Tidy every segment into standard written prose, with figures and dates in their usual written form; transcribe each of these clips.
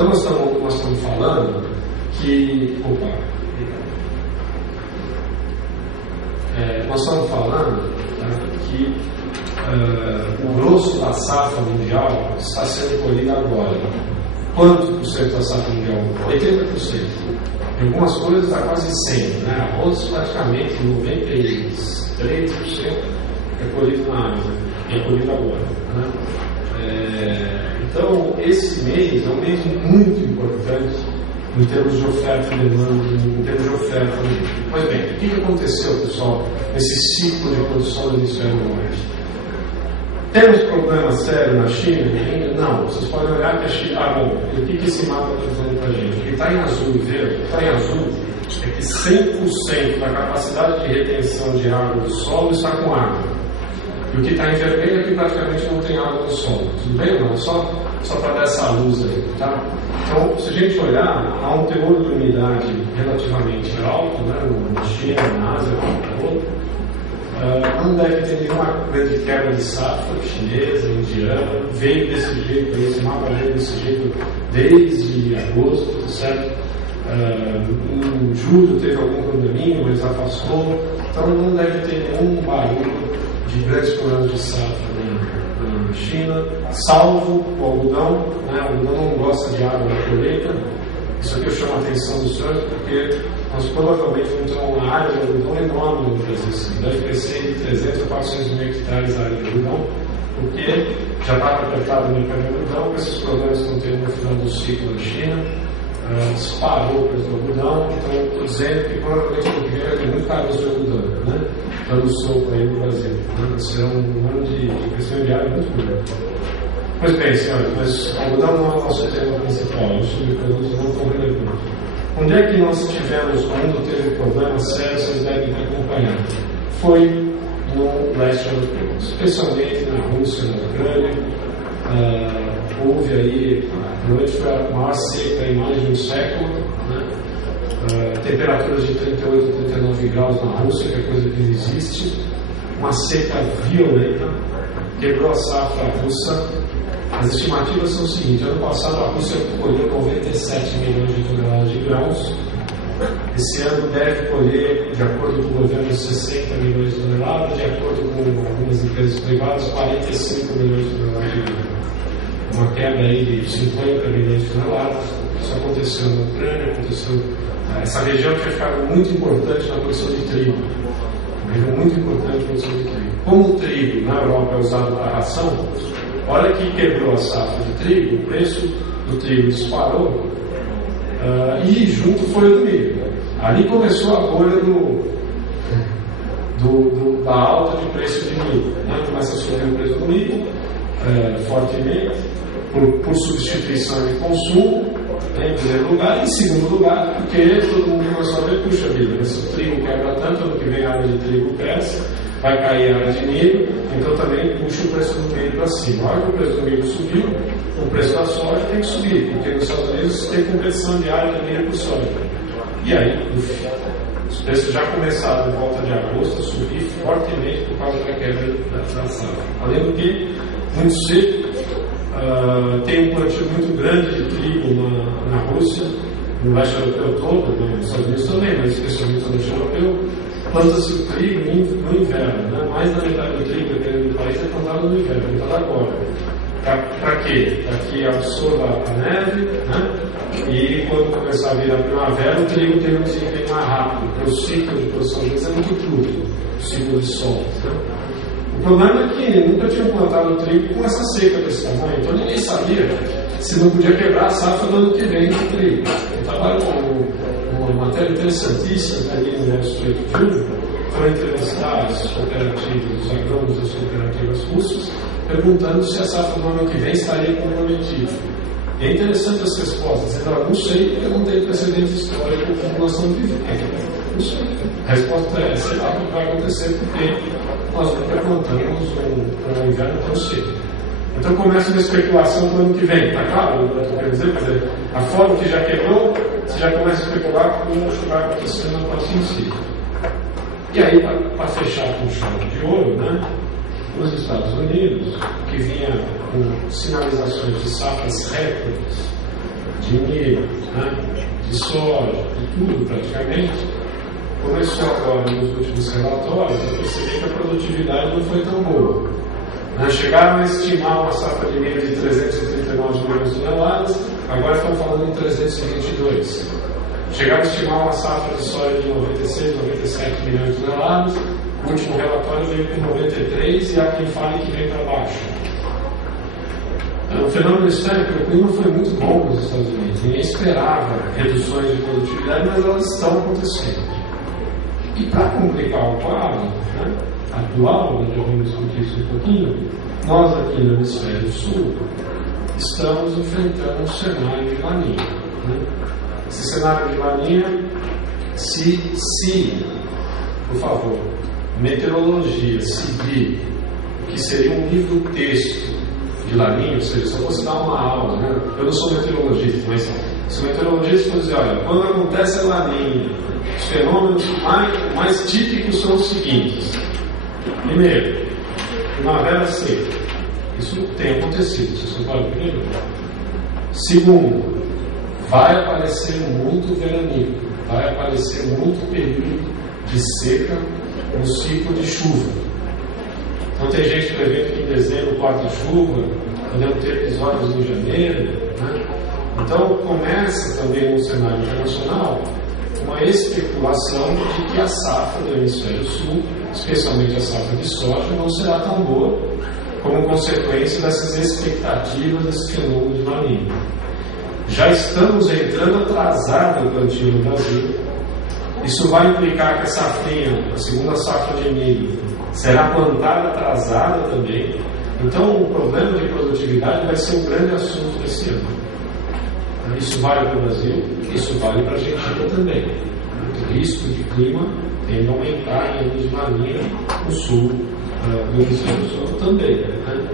Então nós estamos falando que... nós estamos falando que o grosso da safra mundial está sendo colhido agora. Quanto por cento da safra mundial? 80%. Em algumas coisas está quase 100%. Né? Arroz praticamente 93% é colhido na Ásia. É colhido agora. Né? Então, esse mês é um mês muito importante em termos de oferta e demanda, em termos de oferta. Mas bem, o que aconteceu, pessoal, nesse ciclo de produção do hemisfério norte? Temos problema sério na China ainda? Não. Vocês podem olhar que a China... bom, o que esse mapa está dizendo para a gente? O que está em azul e verde, o que está em azul é que 100% da capacidade de retenção de água do solo está com água. E o que está em vermelho é que praticamente não tem água no solo. Tudo bem? Não, só para dar essa luz aí, tá? Então, se a gente olhar, há um teor de umidade relativamente alto, né, na China, na Ásia, não deve ter nenhuma grande quebra de safra chinesa, indiana, veio desse jeito, esse mapa veio desse jeito desde agosto, certo? Em julho teve algum probleminha, mas afastou, então não deve ter nenhum barulho de grandes problemas de safra na China, salvo o algodão, né? O algodão não gosta de água na colheita. Isso aqui eu chamo a atenção dos senhores porque nós provavelmente vamos ter uma área de algodão enorme no Brasil. Deve crescer de 300 a 400 mil hectares a área de algodão, porque já estava apertado o mercado de algodão, com esses problemas que estão tendo no final do ciclo da China, disparou o preço do algodão. Então, estou dizendo que provavelmente o que vem vai ter muito caroço de algodão, né? Dando sopa aí no Brasil. Né? Será um ano de crescimento diário muito grande. Pois bem, senhores, mas o algodão não é o nosso tema principal, os subprodutos não estão relevantes. Onde é que nós tivemos, quando teve problemas sérios, vocês devem ter acompanhado? Foi no leste europeu, especialmente na Rússia, na Ucrânia. Houve aí, provavelmente foi a maior seca em mais de um século, né? Temperaturas de 38 a 39 graus na Rússia, que é coisa que não existe, uma seca violenta, quebrou a safra russa. As estimativas são o seguinte: ano passado a Rússia colheu 97 milhões de toneladas de grãos. Esse ano deve colher, de acordo com o governo, 60 milhões de toneladas, de acordo com algumas empresas privadas, 45 milhões de toneladas de grãos. Uma queda aí de 50 milhões de toneladas. Isso aconteceu na Ucrânia, aconteceu. Essa região tinha ficado muito importante na produção de trigo. Uma região muito importante na produção de trigo. Como o trigo na Europa é usado para ração, olha que quebrou a safra de trigo, o preço do trigo disparou, e junto foi o do milho. Ali começou a bolha da alta de preço de milho. Né? Começa a subir o preço do milho fortemente, por substituição de consumo, né, em primeiro lugar. Em segundo lugar, porque todo mundo começou a ver, puxa vida, se o trigo quebra tanto, ano que vem a área de trigo cresce, vai cair a área de milho, então também puxa o preço do milho para cima. Na hora que o preço do milho subiu, o preço da soja tem que subir, porque nos Estados Unidos tem conversão de área de milho por soja. E aí, os preços já começaram, em volta de agosto, a subir fortemente por causa da quebra da safra. Além do que, muito seco, tem um plantio muito grande de trigo na Rússia, no leste europeu todo, nos Estados Unidos também, mas especialmente no leste europeu. Planta-se o trigo no inverno, né? Mais da metade do trigo dependendo do país é plantado no inverno, plantado agora. Para quê? Para que absorva a neve, né? E quando começar a vir a primavera, o trigo tem um desempenho mais rápido, porque o ciclo de produção deles é muito curto, o ciclo de sol. Né? O problema é que nunca tinham plantado o trigo com essa seca desse tamanho, então ninguém sabia se não podia quebrar a safra do ano que vem do trigo. Eu trabalho com uma matéria interessantíssima ali no Universidade de Julho, para entrevistar as cooperativas, os agrônomos das cooperativas russas, perguntando se a safra do ano que vem estaria comprometida. E é interessante as respostas, dizendo, não sei, porque não tem precedente histórico com a população vivendo. Não sei. A resposta é, sei lá o que vai acontecer, porque nós nunca plantamos um inverno tão cedo. Então começa uma especulação para o ano que vem. Está claro o que eu quero dizer? Quer dizer, a forma que já quebrou, você já começa a especular com o que vai acontecer no próximo ciclo. E aí, para fechar com chave de ouro, né, nos Estados Unidos, que vinha com sinalizações de safras recordes, de milho, né, de soja, de tudo praticamente, começou agora nos últimos relatórios a perceber que a produtividade não foi tão boa. Chegaram a estimar uma safra de milho de 339 milhões de toneladas, agora estão falando em 322. Chegaram a estimar uma safra de soja de 96, 97 milhões de toneladas, o último relatório veio com 93 e há quem fale que vem para baixo. O fenômeno externo é que o clima foi muito bom nos Estados Unidos. Ninguém esperava reduções de produtividade, mas elas estão acontecendo. E para complicar o quadro, né, atual, já vamos discutir isso um pouquinho, nós aqui no Hemisfério Sul estamos enfrentando um cenário de laninha. Né? Esse cenário de laninha, se, por favor, meteorologia seguir o que seria um livro texto de laninha, ou seja, se eu fosse dar uma aula, né? Eu não sou meteorologista, mas se o meteorologista fosse dizer, olha, quando acontece a laninha, os fenômenos mais típicos são os seguintes. Primeiro, primavera seca. Isso tem acontecido, vocês concordam comigo? Segundo, vai aparecer muito veranico, vai aparecer muito período de seca no ciclo de chuva. Então tem gente prevendo que em dezembro, quarta chuva, podemos ter episódios em janeiro. Né? Então começa também no cenário internacional uma especulação de que a safra do Hemisfério Sul, especialmente a safra de soja, não será tão boa como consequência dessas expectativas desse fenômeno de laninha. Já estamos entrando atrasado no plantio no Brasil. Isso vai implicar que a safrinha, a segunda safra de milho, será plantada atrasada também. Então o problema de produtividade vai ser um grande assunto desse ano. Isso vale para o Brasil, isso vale para a Argentina também. O risco de clima tende a aumentar em anos de laninha no sul do Hemisfério Sul também. Né?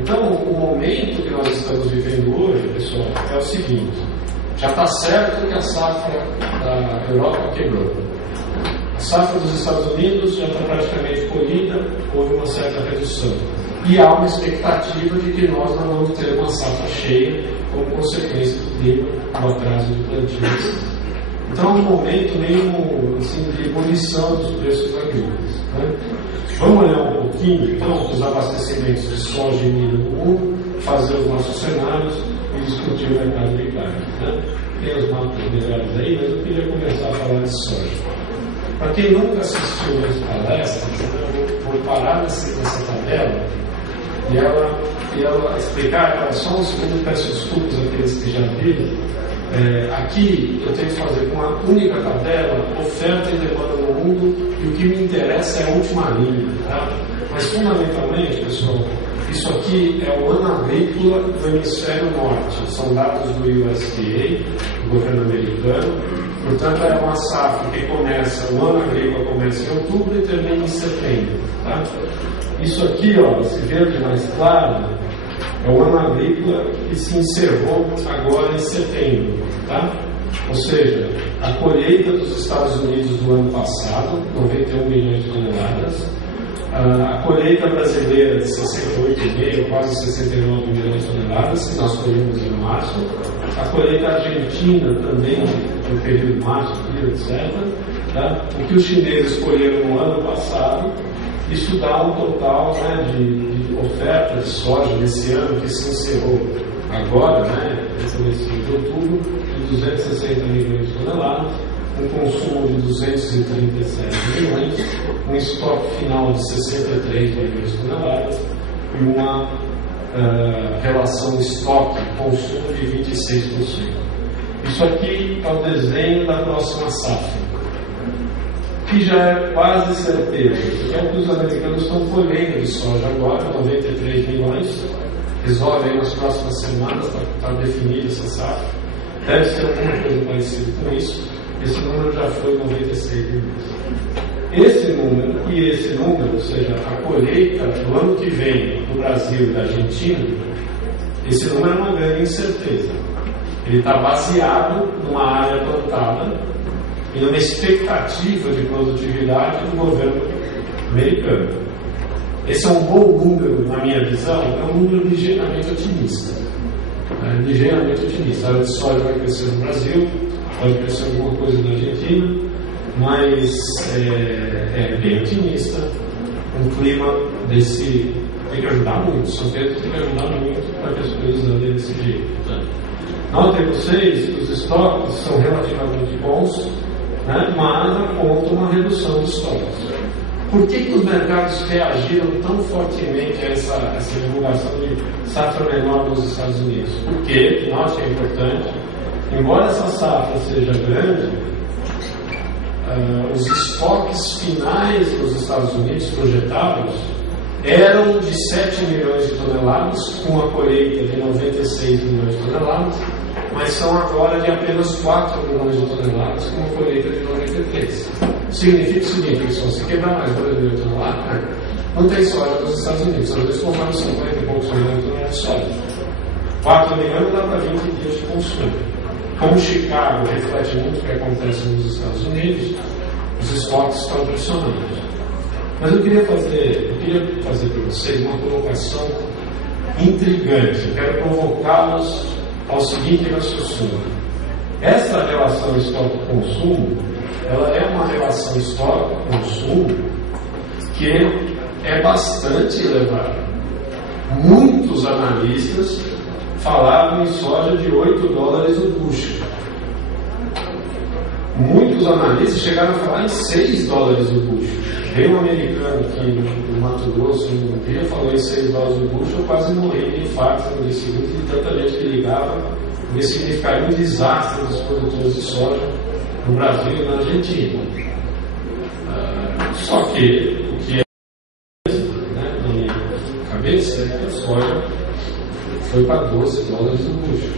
Então, o momento que nós estamos vivendo hoje, pessoal, é o seguinte: já está certo que a safra da Europa quebrou. A safra dos Estados Unidos já está praticamente colhida, houve uma certa redução. E há uma expectativa de que nós não vamos ter uma safra cheia como consequência do clima, do atraso de plantios. Então, é um momento meio assim, de ebulição dos preços agrícolas. Né? Vamos olhar um pouquinho, então, os abastecimentos de soja e milho no mundo, fazer os nossos cenários e discutir o mercado de carne. Né? Tem os mapas melhores aí, mas eu queria começar a falar de soja. Para quem nunca assistiu minhas palestras, eu vou parar nessa tabela e ela explicar, só um segundo, peço desculpas àqueles que já viram. Aqui eu tenho que fazer com uma única tabela oferta e demanda no mundo, e o que me interessa é a última linha. Tá? Mas fundamentalmente, pessoal, isso aqui é o ano agrícola do Hemisfério Norte. São dados do USDA, do governo americano. Portanto, é uma safra que começa, o ano agrícola começa em outubro e termina em setembro. Tá? Isso aqui, ó, esse verde mais claro, é o ano agrícola que se encerrou agora em setembro. Tá? Ou seja, a colheita dos Estados Unidos do ano passado, 91 milhões de toneladas, a colheita brasileira de 68,5, quase 69 milhões de toneladas, que nós colhemos em março, a colheita argentina também, no período de março, etc. Tá? O que os chineses colheram no ano passado, isso dá um total, né, de oferta de soja nesse ano que se encerrou agora, né, nesse de outubro, de 260 milhões de toneladas, um consumo de 237 milhões, um estoque final de 63 milhões de toneladas e uma relação estoque-consumo de 26%. Isso aqui é o desenho da próxima safra, que já é quase certeza, que é o que os americanos estão colhendo de soja agora, 93 milhões, resolvem nas próximas semanas para definir essa safra. Deve ser alguma coisa parecida com isso. Esse número já foi 96 milhões. Esse número e esse número, ou seja, a colheita do ano que vem no Brasil e da Argentina, esse número é uma grande incerteza. Ele está baseado numa área plantada e numa expectativa de produtividade do governo americano. Esse é um bom número, na minha visão, é um número ligeiramente otimista. ligeiramente otimista. A área de soja vai crescer no Brasil, pode crescer alguma coisa na Argentina, mas é bem otimista. Um clima desse tem que ajudar muito. São Pedro tem que ajudar muito para que as coisas andem desse jeito. Tá? Notem vocês que os estoques são relativamente bons, né, mas apontam uma redução dos estoques. Por que os mercados reagiram tão fortemente a essa divulgação de safra menor nos Estados Unidos? Porque, note que é importante, embora essa safra seja grande, os estoques finais dos Estados Unidos projetados eram de 7 milhões de toneladas, com uma colheita de 96 milhões de toneladas, mas são agora de apenas 4 milhões de toneladas, com uma colheita de 93. Significa o seguinte, pessoal, se quebrar mais 2 milhões de toneladas, não tem soja nos Estados Unidos. Às vezes conforme 50 e poucos milhões de toneladas de soja. 4 milhões dá para 20 dias de consumo. Como Chicago reflete muito o que acontece nos Estados Unidos, os estoques estão pressionando. Mas eu queria fazer para vocês uma colocação intrigante. Eu quero provocá-los ao seguinte raciocínio. Essa relação estoque-consumo, ela é uma relação estoque-consumo que é bastante elevada. Muitos analistas falavam em soja de $8 o bushel. Muitos analistas chegaram a falar em $6 o bushel. Veio um americano aqui no Mato Grosso um dia, falou em $6 o bushel, eu quase morri de infarto no dia seguinte de tanta gente que ligava, porque significaria um desastre dos produtores de soja no Brasil e na Argentina. Só que o que na minha cabeça é que a soja foi para $12 o bushel.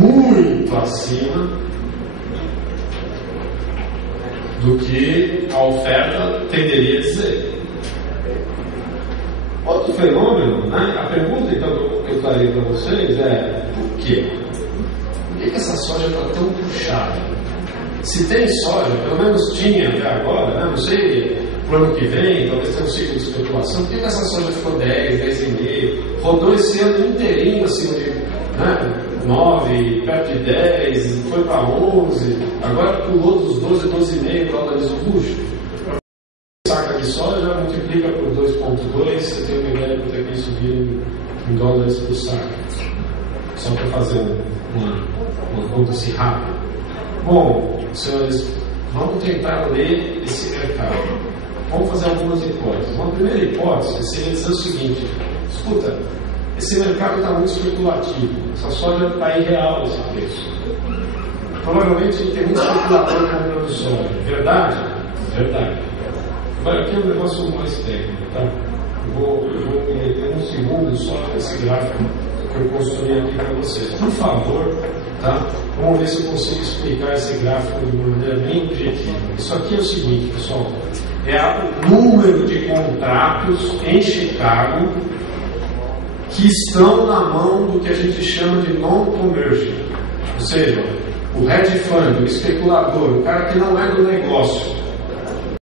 Muito acima do que a oferta tenderia a dizer. Outro fenômeno, né? A pergunta que eu traria para vocês é: por quê? Por que essa soja está tão puxada? Se tem soja, pelo menos tinha até agora, né? Não sei, para o ano que vem, talvez tenha um ciclo de especulação, por que essa soja ficou 10,5, rodou esse ano inteirinho acima de 9, perto de 10, foi para 11, agora pulou dos $12,5 o bushel. Saca de soja multiplica por 2,2, você tem uma ideia de quanto é que isso vira em dólares por saco. Só para fazer uma conta assim rápida. Bom, senhores, vamos tentar ler esse mercado. Vamos fazer algumas hipóteses. Uma primeira hipótese seria dizer o seguinte: escuta, esse mercado está muito especulativo, essa soja está irreal esse preço. Provavelmente tem muito especulador comprando soja. Verdade? Verdade. Agora aqui é um negócio mais técnico, tá? Eu vou me meter um segundo só nesse gráfico que eu construí aqui para vocês. Por favor, tá? Vamos ver se eu consigo explicar esse gráfico de uma maneira bem objetiva. Isso aqui é o seguinte, pessoal: é o número de contratos em Chicago que estão na mão do que a gente chama de non-commercial. Ou seja, o hedge fund, o especulador, o cara que não é do negócio,